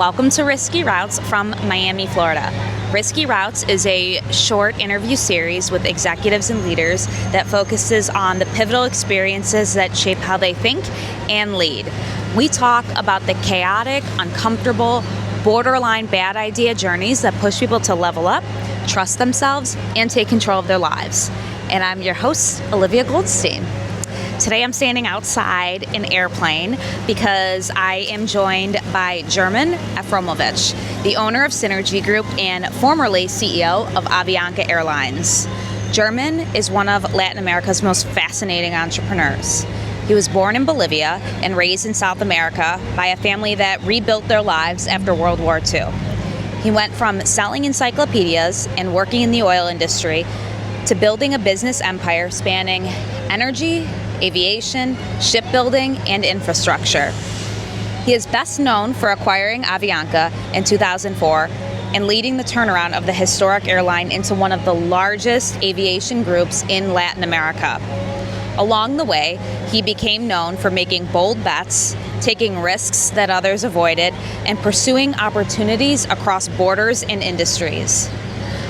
Welcome to Risky Routes from Miami, Florida. Risky Routes is a short interview series with executives and leaders that focuses on the pivotal experiences that shape how they think and lead. We talk about the chaotic, uncomfortable, borderline bad idea journeys that push people to level up, trust themselves, and take control of their lives. And I'm your host, Olivia Goldstein. Today I'm standing outside an airplane because I am joined by Germán Efromovich, the owner of Synergy Group and formerly CEO of Avianca Airlines. Germán is one of Latin America's most fascinating entrepreneurs. He was born in Bolivia and raised in South America by a family that rebuilt their lives after World War II. He went from selling encyclopedias and working in the oil industry to building a business empire spanning energy, aviation, shipbuilding, and infrastructure. He is best known for acquiring Avianca in 2004 and leading the turnaround of the historic airline into one of the largest aviation groups in Latin America. Along the way, he became known for making bold bets, taking risks that others avoided, and pursuing opportunities across borders and industries.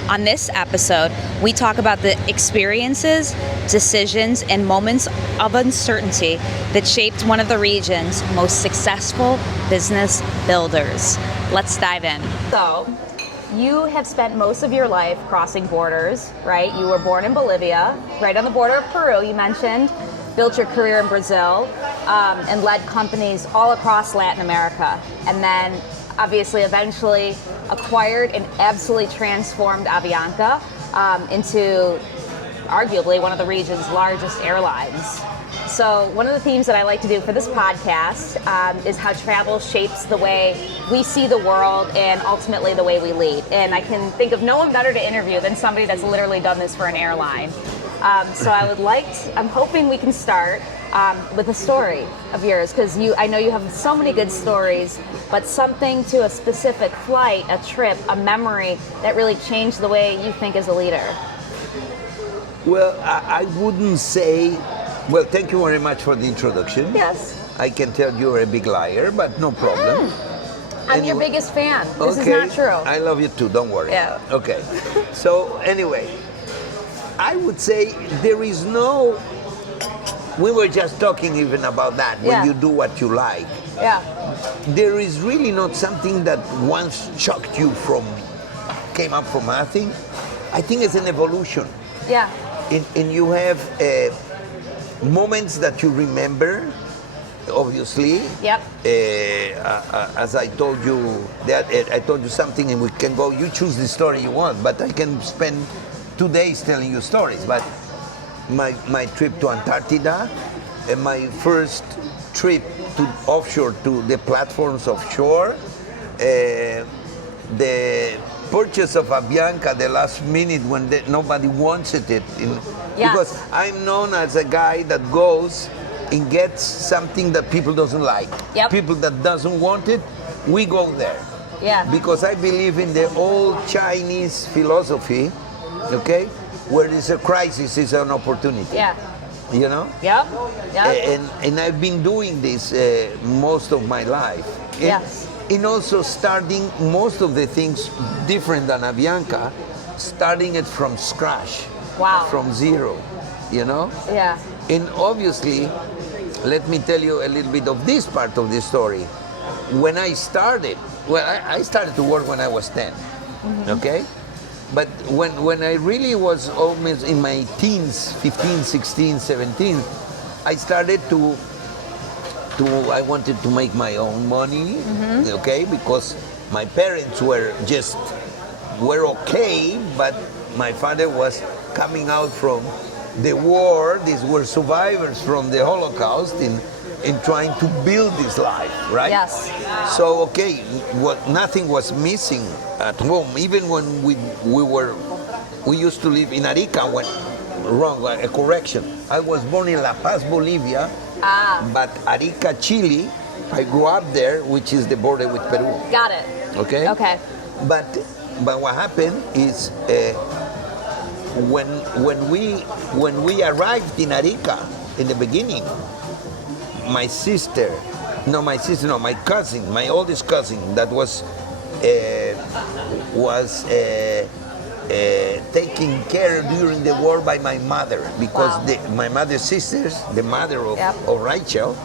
On this episode, we talk about the experiences, decisions, and moments of uncertainty that shaped one of the region's most successful business builders. Let's dive in. So, you have spent most of your life crossing borders, right? You were born in Bolivia, right on the border of Peru, you mentioned, built your career in Brazil, and led companies all across Latin America. And then obviously eventually acquired and absolutely transformed Avianca into arguably one of the region's largest airlines. So one of the themes that I like to do for this podcast is how travel shapes the way we see the world and ultimately the way we lead. And I can think of no one better to interview than somebody that's literally done this for an airline. So I'm hoping we can start with a story of yours, because I know you have so many good stories, but something to a specific flight, a trip, a memory that really changed the way you think as a leader. Well, I wouldn't say, well, thank you very much for the introduction. Yes. I can tell you're a big liar, but no problem. I'm your biggest fan. This okay. is not true. I love you too, don't worry. Yeah. Okay. So anyway, I would say there is no, we were just talking even about that, when you do what you like. Yeah. There is really not something that once shocked you came up from nothing. I think it's an evolution. Yeah. And you have moments that you remember, obviously. Yep. As I told you, I told you something and we can go, you choose the story you want, but I can spend 2 days telling you stories. But my trip to Antarctica and my first trip to offshore to the platforms offshore, the purchase of Avianca the last minute when nobody wanted it. Because I'm known as a guy that goes and gets something that people doesn't like. Yep. People that doesn't want it, we go there. Yeah. Because I believe in the old Chinese philosophy, okay, where there's a crisis is an opportunity. Yeah. You know? Yep. And I've been doing this most of my life. Yes. And also starting most of the things different than Avianca, starting it from scratch. Wow. From zero, you know? Yeah. And obviously, let me tell you a little bit of this part of the story. When I started, I started to work when I was 10, okay? But when I really was almost in my teens, 15, 16, 17, I started I wanted to make my own money, okay? Because my parents were okay, but my father was coming out from the war. These were survivors from the Holocaust in trying to build this life, right? Yes. So, okay, nothing was missing at home. Even when we used to live in Arica, a correction. I was born in La Paz, Bolivia, but Arica, Chile, I grew up there, which is the border with Peru. Got it. Okay? Okay. But what happened is when we arrived in Arica in the beginning, my sister, No, my sister, no, my cousin, my oldest cousin, that was taken care during the war by my mother, because my mother's sisters, the mother of Rachel,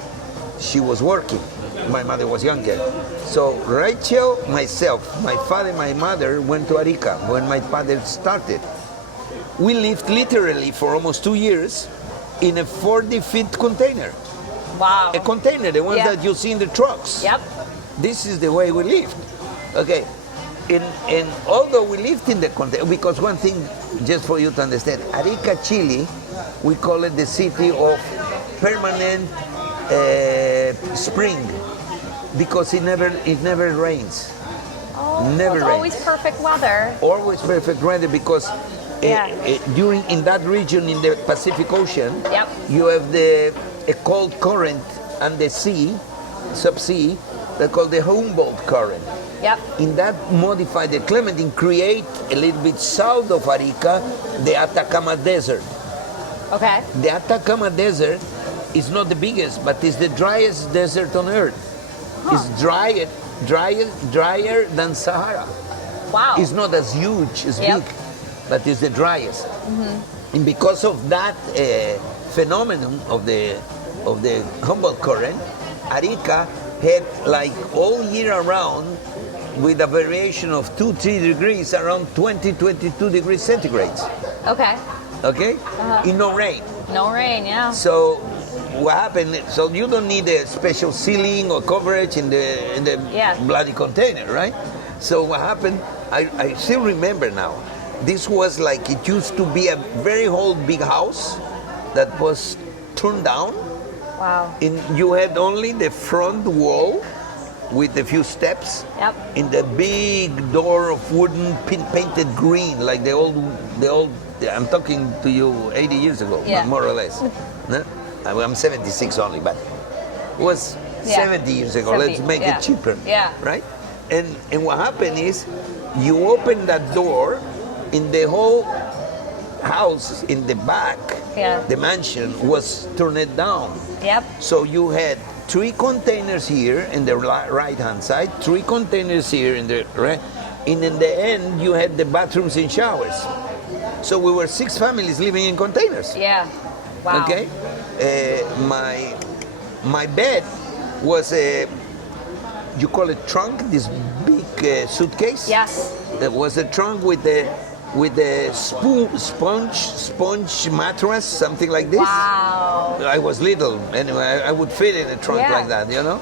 she was working. My mother was younger. So Rachel, myself, my father, my mother went to Arica when my father started. We lived literally for almost 2 years in a 40-feet container. Wow. A container, the ones that you see in the trucks. Yep. This is the way we lived. Okay. And although we lived in the container, because one thing, just for you to understand, Arica, Chile, we call it the city of permanent spring, because it never rains. Oh, never it's rains. always perfect weather. Always perfect weather, because in that region in the Pacific Ocean, you have a cold current and the subsea, they call the Humboldt current. Yep. In that modified the Clementine create a little bit south of Arica, the Atacama Desert. Okay. The Atacama Desert is not the biggest, but it's the driest desert on earth. It's drier than Sahara. Wow. It's not as huge, as big, but it's the driest. And because of that phenomenon of the Humboldt current, Arica had like all year around, with a variation of 2-3 degrees, around 20-22 degrees centigrade. Okay. Okay? In no rain. No rain, yeah. So what happened, so you don't need a special ceiling or coverage in the bloody container, right? So what happened, I still remember now, this was like, it used to be a very old big house that was torn down. Wow. And you had only the front wall with a few steps. Yep. In the big door of wooden painted green, like the old. I'm talking to you 80 years ago, more or less. No? I'm 76 only, but it was 70 years ago. 70, Let's make it cheaper. Yeah. Right. And what happened is, you open that door, in the whole house in the back, the mansion was turned down. Yep. So you had 3 containers here in the right hand side, 3 containers here in the right, and in the end you had the bathrooms and showers. So we were 6 families living in containers. Yeah. Wow. Okay. My bed was you call it trunk, this big suitcase. Yes. It was a trunk with the sponge mattress, something like this. Wow. I was little, anyway. I would fit in a trunk like that, you know.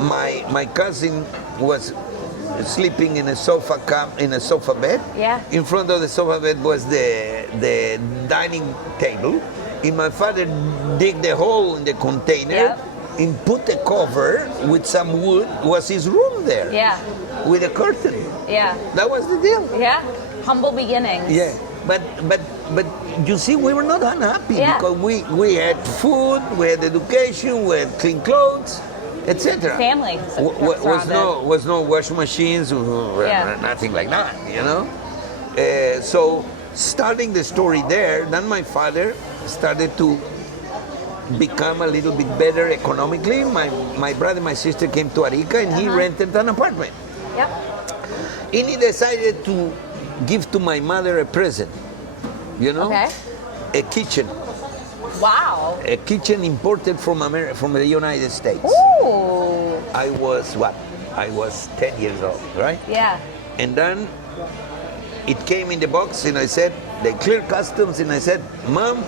My cousin was sleeping in a sofa bed. Yeah. In front of the sofa bed was the dining table. And my father dig the hole in the container and put a cover with some wood. Was his room there? Yeah. With a curtain. Yeah. That was the deal. Yeah. Humble beginnings. Yeah. But you see, we were not unhappy because we had food, we had education, we had clean clothes, etc. Family. Was no washing machines, nothing like that, you know. So starting the story there, then my father started to become a little bit better economically. My brother and my sister came to Arica, and he rented an apartment. Yep. And he decided to give to my mother a present, you know, a kitchen. Wow. A kitchen imported from the United States. Ooh. I was 10 years old, right? Yeah. And then it came in the box, and I said, they cleared customs, and I said, Mom,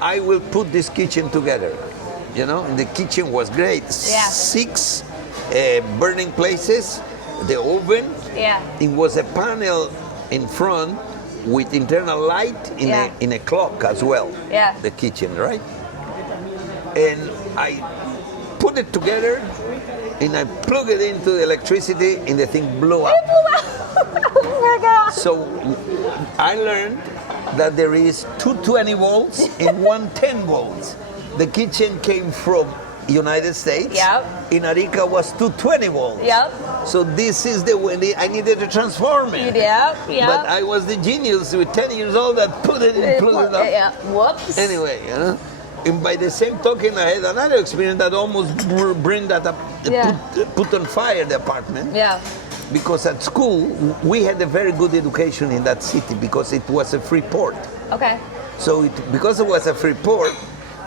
I will put this kitchen together. You know, and the kitchen was great. Yeah. 6 burning places, the oven. Yeah. It was a panel in front with internal light in a clock as well. Yeah. The kitchen, right? And I put it together, and I plug it into the electricity, and the thing blew up. It blew up. Oh my God. So I learned that there is 220 volts and 110 volts. The kitchen came from United States. Yep. In Arica was 220 volts. Yep. So this is the way I needed to transform it. Yep. But I was the genius with 10 years old that put it up. Yeah. Whoops. Anyway, you know. And by the same token, I had another experience that almost bring that up, put on fire the apartment. Yeah. Because at school, we had a very good education in that city because it was a free port. Okay. So because it was a free port,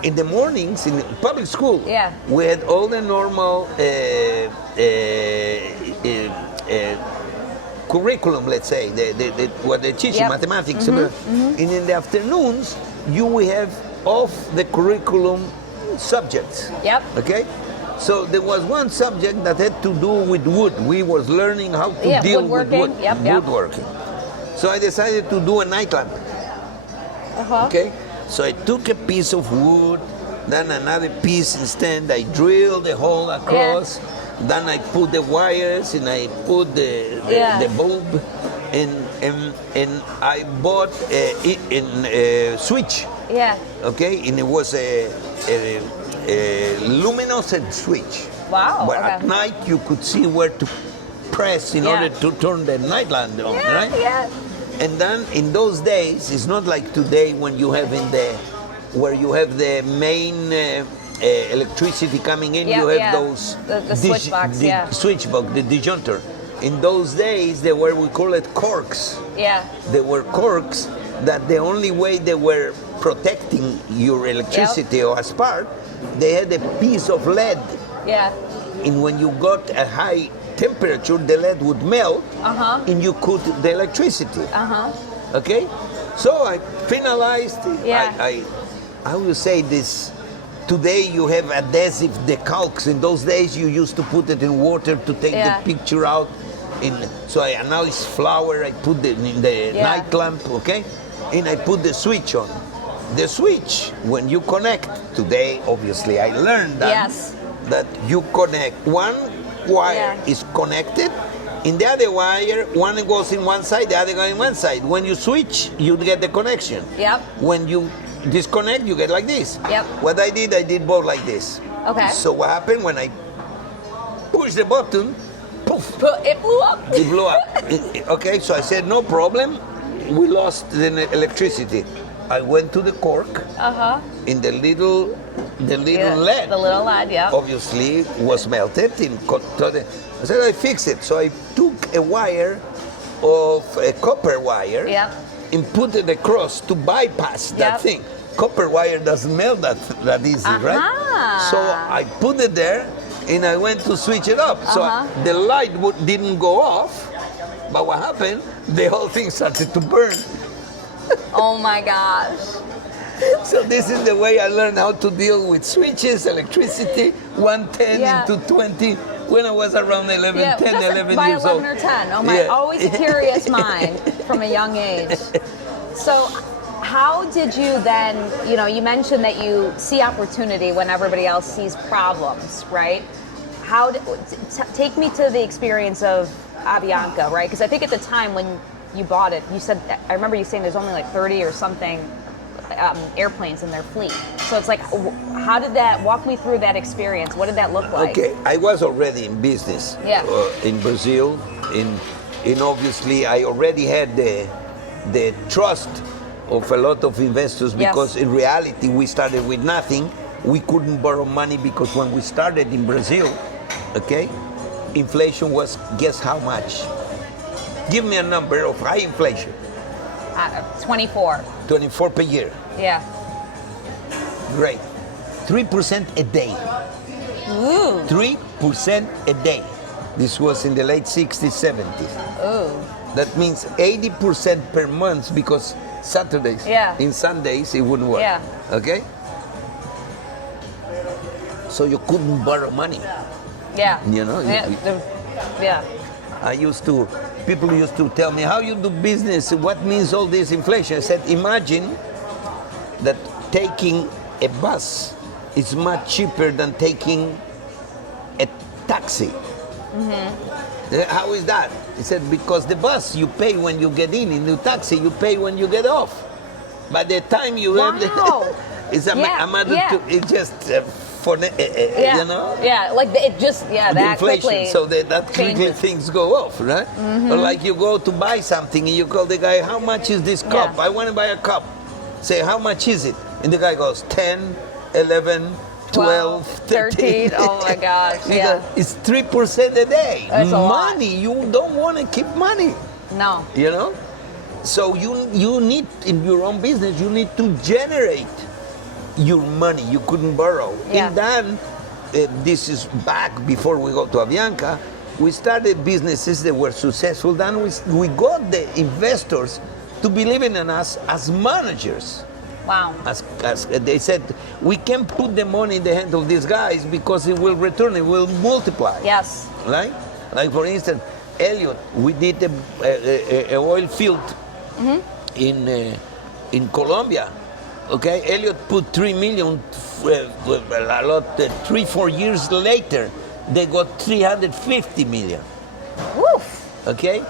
in the mornings in public school, we had all the normal curriculum, let's say, what they teach in mathematics. And in the afternoons, you will have off the curriculum subjects. Yep. Okay? So there was one subject that had to do with wood. We was learning how to deal with wood, woodworking. So I decided to do a night lamp. Okay? So I took a piece of wood, then another piece instead. I drilled the hole across. Then I put the wires and I put the bulb, and I bought a switch. Yeah. Okay, and it was a luminescent switch. Wow. But at night you could see where to press in order to turn the night lamp on, right? Yeah. And then in those days, it's not like today when you have where you have the main electricity coming in. You have those the switch box, switch box, the disjunction. In those days, they were, we call it corks. Yeah. They were corks that the only way they were protecting your electricity or a spark, they had a piece of lead. Yeah. And when you got a high temperature, the lead would melt, and you could the electricity. Okay, so I finalized. I will say this. Today you have adhesive decalcs. In those days you used to put it in water to take the picture out. So now it's flour. I put it in the night lamp. Okay, and I put the switch on. The switch, when you connect today, obviously I learned that you connect one wire is connected, in the other wire, one goes in one side, the other goes in one side. When you switch, you get the connection. Yep. When you disconnect, you get like this. Yep. What I did both like this. Okay. So what happened when I pushed the button, poof. It blew up. It blew up. Okay, so I said, no problem. We lost the electricity. I went to the cork in the little lead. The little lead, Obviously was melted. I said I fix it. So I took a wire of a copper wire and put it across to bypass that thing. Copper wire doesn't melt that easy, right? So I put it there and I went to switch it up. So the light didn't go off, but what happened? The whole thing started to burn. Oh my gosh. So this is the way I learned how to deal with switches, electricity, 110 into 20 when I was around 11 years by old. 11 or 10. Oh my, always a curious mind from a young age. So how did you then, you mentioned that you see opportunity when everybody else sees problems, right? Take me to the experience of Avianca, right? Because I think at the time when you bought it, you said, I remember you saying there's only like 30 or something airplanes in their fleet. So it's like, how did that, walk me through that experience? What did that look like? Okay, I was already in business in Brazil. And obviously I already had the trust of a lot of investors because in reality we started with nothing. We couldn't borrow money because when we started in Brazil, okay, inflation was, guess how much? Give me a number of high inflation. 24. 24 per year. Yeah. Great. 3% a day. Ooh. 3% a day. This was in the late 60s, 70s. Ooh. That means 80% per month because Saturdays and Sundays it wouldn't work. Yeah. Okay? So you couldn't borrow money. Yeah. Yeah. People used to tell me, how you do business? What means all this inflation? I said, imagine that taking a bus is much cheaper than taking a taxi. How is that? He said, because the bus you pay when you get in the taxi you pay when you get off. By the time you have it's a matter to, it's just like it just that inflation, quickly so that quickly things go off, right? Or like you go to buy something and you call the guy, how much is this cup? I want to buy a cup. Say, how much is it? And the guy goes, 10 11, 12, 13. Oh my gosh. Yeah. It's 3% a day. That's a lot. Money, you don't want to keep money, No. you know? So you need, in your own business, you need to generate your money. You couldn't borrow. Yeah. And then, this is back before we go to Avianca, we started businesses that were successful. Then we got the investors to believe in us as managers. Wow. As they said, we can put the money in the hand of these guys because it will return, it will multiply. Yes. Right? Like for instance, Elliot, we did a oil field in Colombia. Okay, Elliot put 3 million. 3-4 years later, they got 350 million. Woof. Okay.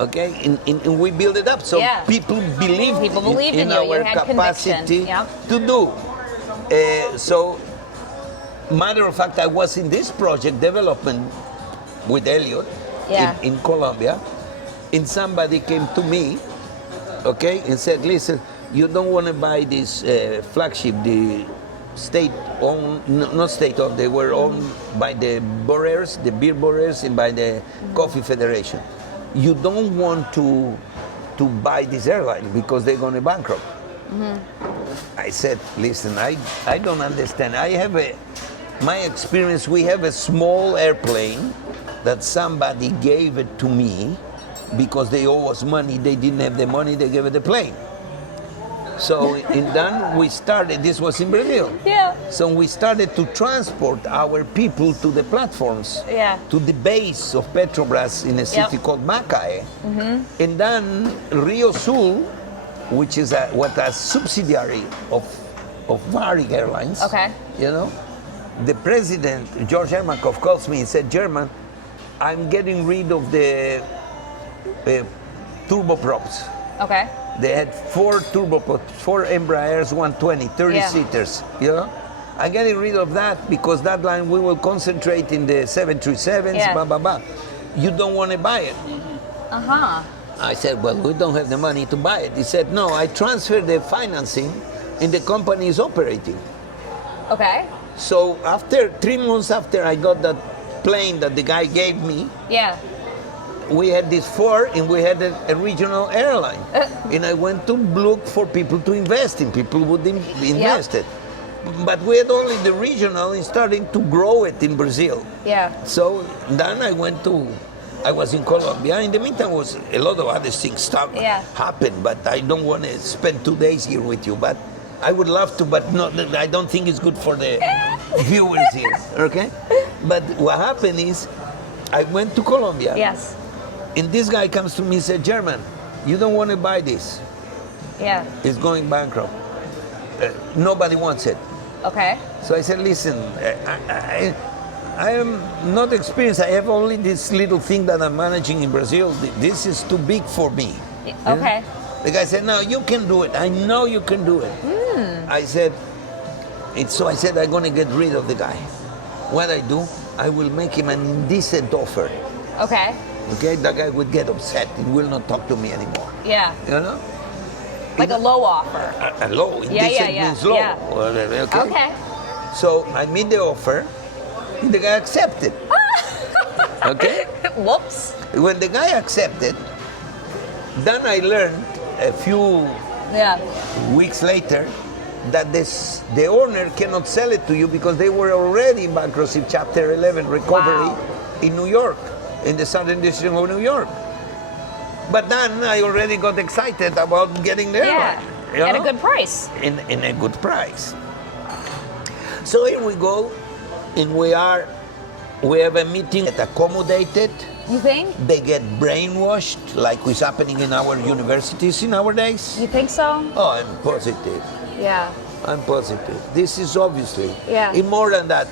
And we build it up so people believe in you. our You had capacity conviction. to do. So, matter of fact, I was in this project development with Elliot in Colombia, and somebody came to me, okay, and said, "Listen, you don't want to buy this flagship, the state-owned, not state-owned, they were owned by the brewers, the beer brewers, and by the Coffee Federation. You don't want to buy this airline because they're going to bankrupt." I said, "Listen, I don't understand. My experience, we have a small airplane that somebody gave it to me because they owe us money. They didn't have the money, they gave it the plane." So then we started, this was in Brazil. Yeah. So we started to transport our people to the platforms, to the base of Petrobras in a city called Macaé. And then Rio Sul, which is a subsidiary of Failing Airlines. Okay. You know, the president, George Ermakov, calls me and said, "German, I'm getting rid of the turboprops." Okay. They had 4 turboprops, 4 Embraers 120, 30-seaters, you know? I'm getting rid of that because that line we will concentrate in the 737s, blah, blah, blah. You don't want to buy it. I said, "Well, we don't have the money to buy it." He said, "No, I transferred the financing and the company is operating." Okay. So after 3 months after I got that plane that the guy gave me, we had these 4 and we had a regional airline. And I went to look for people to invest in. People would invest it. But we had only the regional and starting to grow it in Brazil. So then I was in Colombia. In the meantime, was a lot of other things happened, but I don't want to spend 2 days here with you. But I would love to, but I don't think it's good for the viewers here, okay? But what happened is, I went to Colombia. And this guy comes to me and said, "German, you don't want to buy this. It's going bankrupt. Nobody wants it." Okay. So I said, "Listen, I am not experienced. I have only this little thing that I'm managing in Brazil. This is too big for me." Okay. The guy said, "No, you can do it. I know you can do it." I said, I'm going to get rid of the guy. What I do, I will make him an indecent offer. Okay. Okay, that guy would get upset. He will not talk to me anymore. You know? Like a low offer. A low. Indecent means low. Okay. So I made the offer, and the guy accepted. Okay? Whoops. When the guy accepted, then I learned a few weeks later that the owner cannot sell it to you because they were already in bankruptcy, Chapter 11 recovery in New York, in the Southern District of New York. But then I already got excited about getting there. At a good price. In a good price. So here we go, and we have a meeting that accommodated. You think? They get brainwashed, like what's happening in our universities nowadays. You think so? Oh, I'm positive. I'm positive. This is obviously. And more than that,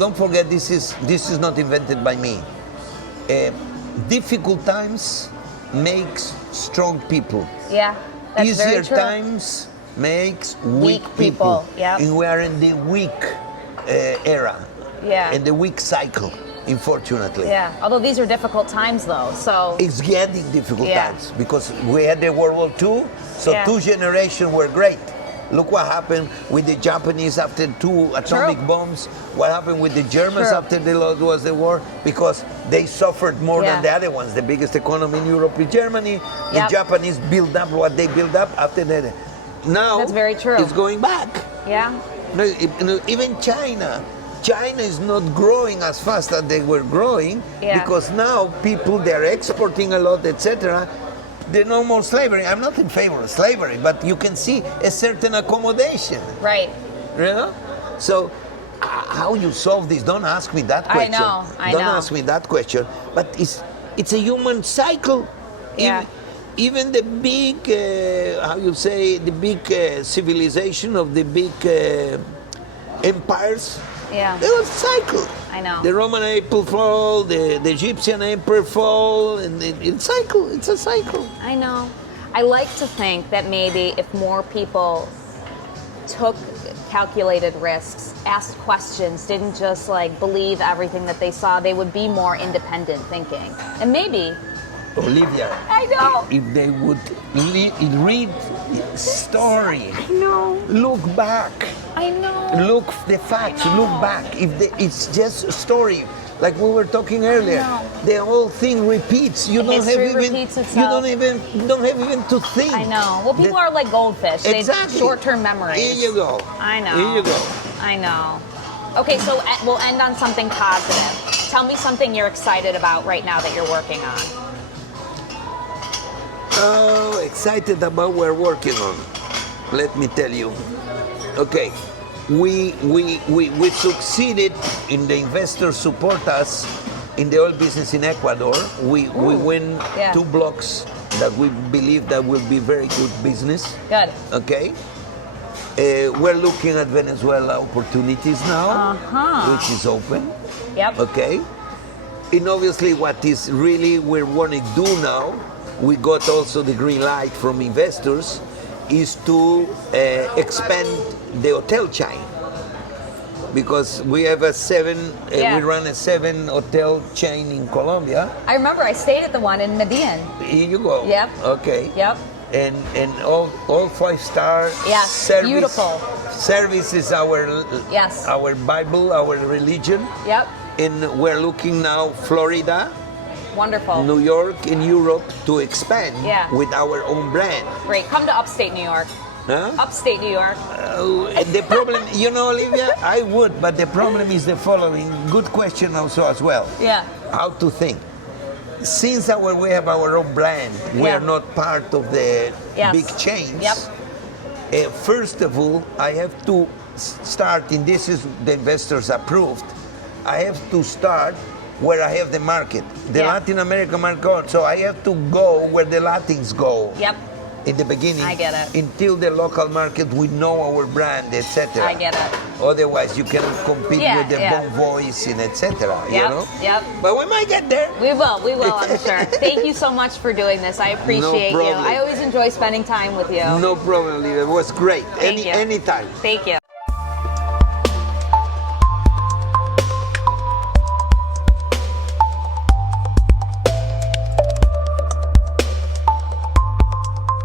don't forget this is not invented by me. Difficult times makes strong people. That's Easier very true. times makes weak people. And we are in the weak era. In the weak cycle, unfortunately. Although these are difficult times though, so. It's getting difficult times because we had the World War II, so 2 generations were great. Look what happened with the Japanese after 2 atomic bombs. What happened with the Germans after the was the war? Because they suffered more than the other ones. The biggest economy in Europe is Germany. The Japanese built up what they built up after that. Now that's very true. It's going back. Yeah. No, even China. China is not growing as fast as they were growing because now people, they're exporting a lot, etc. There's no more slavery. I'm not in favor of slavery, but you can see a certain accommodation. Right. You know? So how you solve this? Don't ask me that question. I Don't know. ask me that question. But it's a human cycle. Yeah. Even the big, how you say, the big civilization of the big empires. Yeah. They were cycle. I know. The Roman Empire fall, the Egyptian Empire fall, and it's cycle. It's a cycle. I know. I like to think that maybe if more people took calculated risks, asked questions, didn't just like believe everything that they saw, they would be more independent thinking. And maybe, Olivia, I know. if they would read story, I know. look back, I know. look the facts, look back. It's just a story, like we were talking earlier, the whole thing repeats. You don't have even repeats itself. you don't have even to think. I know. Well, people are like goldfish. They have short-term memories. Here you go. I know. Here you go. I know. Okay, so we'll end on something positive. Tell me something you're excited about right now that you're working on. Oh, excited about what we're working on. Let me tell you. Okay, we succeeded in the investors support us in the oil business in Ecuador. We win 2 blocks that we believe that will be very good business. Good. Okay. We're looking at Venezuela opportunities now, which is open. Yep. Okay. And obviously, what is really we want to do now, we got also the green light from investors, is to expand the hotel chain. Because we have we run a 7 hotel chain in Colombia. I remember I stayed at the one in Medellin. Here you go. Yep. Okay. Yep. And all 5-star service. Beautiful. Service is our Bible, our religion. Yep. And we're looking now Florida, wonderful, New York, in Europe to expand with our own brand. Great. Come to upstate New York. Huh? Upstate New York. The problem, Olivia, I would, but the problem is the following. Good question also as well. Yeah. How to think. Since we have our own brand, we are not part of the big chains. Yep. First of all, I have to start, and this is the investors approved, I have to start where I have the market, the Latin American market. So I have to go where the Latins go. Yep. In the beginning, I get it. Until the local market, we know our brand, etc. I get it. Otherwise, you cannot compete with the Bon Voice and etc. You know. Yep. But we might get there. We will. I'm sure. Thank you so much for doing this. I appreciate you. problem. I always enjoy spending time with you. No problem, Lisa. It was great. Thank you. Anytime. Thank you.